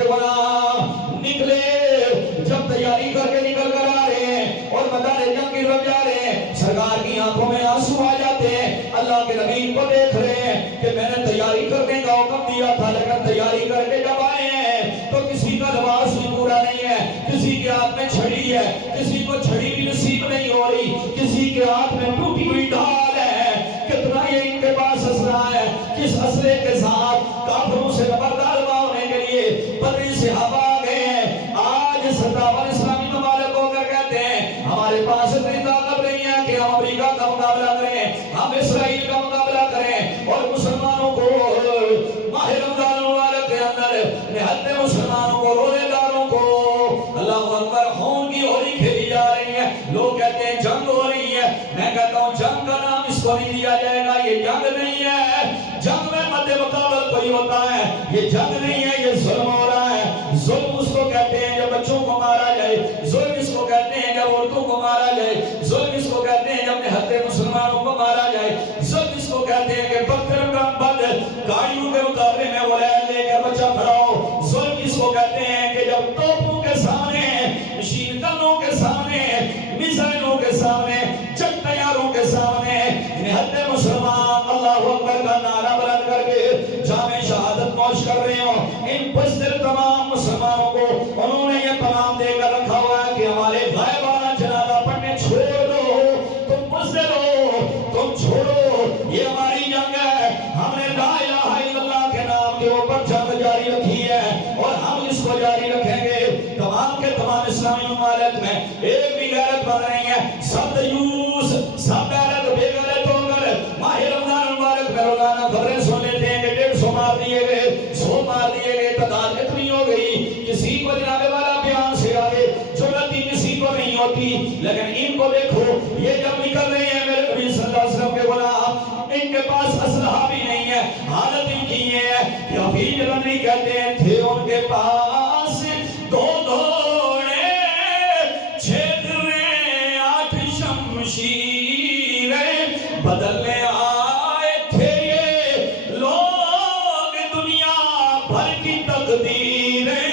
کے غلام نکلے، جب تیاری کر کے نکل کر آ رہے ہیں اور میدان جنگ کی طرف جا رہے ہیں، سرکار کی آنکھوں میں آنسو آ جاتے ہیں، اللہ کے نبی کو دیکھ رہے ہیں کہ میں نے تیاری کرنے کا حکم دیا تھا، لیکن تیاری کر کے جب آئے ہیں تو کسی کا لباس بھی پورا نہیں ہے، کسی کے ہاتھ میں چھڑی ہے، کسی کو چھڑی بھی نصیب نہیں ہو رہی، کسی کے ہاتھ میں ٹوٹی ہوئی ڈھال ہے، کتنا یہ ان کے پاس اسلحہ ہے، جس اسلحے کے ساتھ کافروں سے خبردار ہونے کے لیے بدری صحابہ آ گئے ہیں۔ آج 57 اسلامی ممالک ہو کر کہتے ہیں ہمارے پاس اتنی طاقت نہیں ہے کہ ہم امریکہ کا مقابلہ کریں، ہم اسرائیل کا مقابلہ کریں، اور مسلمانوں کو ماہ رمضان مبارک کے اندر نہتے مسلمانوں کو، روزے داروں کو اللہ اکبر خون کی ہولی کھیلی جا رہی ہے۔ لوگ کہتے ہیں جنگ ہو رہی ہے، میں کہتا ہوں جنگ کا نام اس کو نہیں دیا جائے گا، یہ جنگ نہیں ہے، جنگ میں مد مقابل کوئی ہوتا ہے، یہ جنگ نہیں ہے، یہ ظلم ہو رہا ہے۔ ظلم اس کو کہتے ہیں جب بچوں کو مارا جائے، ظلم اس کو کہتے ہیں جب عورتوں کو مارا جائے، ظلم اس کو کہتے ہیں جب نہتے مسلمانوں کو مارا جائے، ظلم اس کو کہتے ہیں کہ بکر کا بد گاڑیوں کے مقابلے میں ولیل لے کر بچہ کھڑا ہو، ظلم اس کو کہتے ہیں کہ جب توپوں کے سامنے، مشین گنوں کے سامنے، میزائلوں کے سامنے، جٹ تیاروں کے سامنے نہتے مسلمان اللہ اکبر کا نعرہ بلند کر کے جامع شہادت نوش کر رہے ہوں۔ ان بزدل تمام مسلمانوں کو انہوں نے یہ پیغام دے کر رکھا ہوا ہے کہ ہمارے غائبانہ جنازہ پڑھنے چھوڑ دو، تم بزدل ہو، تم چھوڑو، یہ ہماری جنگ ہے، ہم نے لا الہ الا اللہ کے نام کے اوپر جنگ جاری رکھی ہے اور ہم اس کو جاری رکھیں گے۔ تمام کے تمام اسلامی ممالک میں ایک بھی غیرت بن رہی ہے، سب دیوس، سب غیرت بے غیرت ہو کر ماہ رمضان مبارک میں روزانہ خبریں سن لیتے ہیں کہ 150 مار دیے گئے، 100 مار دیے گئے، تعداد اتنی ہو گئی، کسی کو جناب والا بیان سے آگے جرأت ہی کسی کو نہیں ہوتی۔ لیکن ان کو دیکھو، یہ جب نکل رہے ہیں میرے نبی صلی اللہ علیہ وسلم کے غلام، ان کے پاس اسلحہ بھی نہیں ہے، حالت ان کی یہ ہے کہ حفیظ جلندری کہتے ہیں تھے ان کے پاس دو گھوڑے، 6 دریں، 8 شمشیریں، بدلنے آئے تھے یہ لوگ دنیا بھر کی تقدیریں۔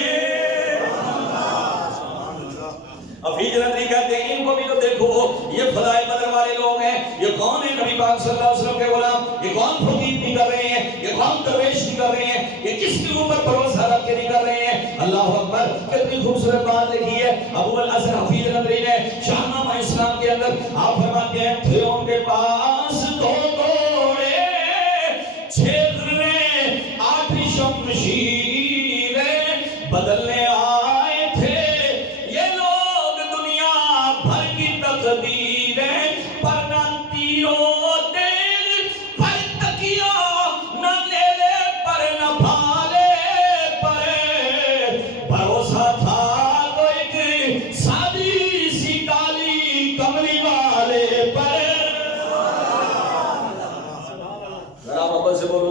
حفیظ جلندری کہتے ہیں ان کو بھی تو دیکھو، یہ فضائے بدر والے لوگ ہیں، یہ کون ہے نبی پاک صلی اللہ علیہ وسلم کے غلام، یہ کون فقیر نہیں کر رہے ہیں، یہ کون درویش نہیں کر رہے ہیں، یہ کس کے اوپر بھروسہ رکھ کے نہیں کر رہے ہیں۔ اللہ اکبر، کتنی خوبصورت بات لکھی ہے ابو الحسن حفیظ جلندری نے شاہنامہ اسلام کے اندر۔ آپ فرماتے ہیں تھے ان کے پاس 2 گھوڑے، 6 دریں، 8 شمشیریں، بدل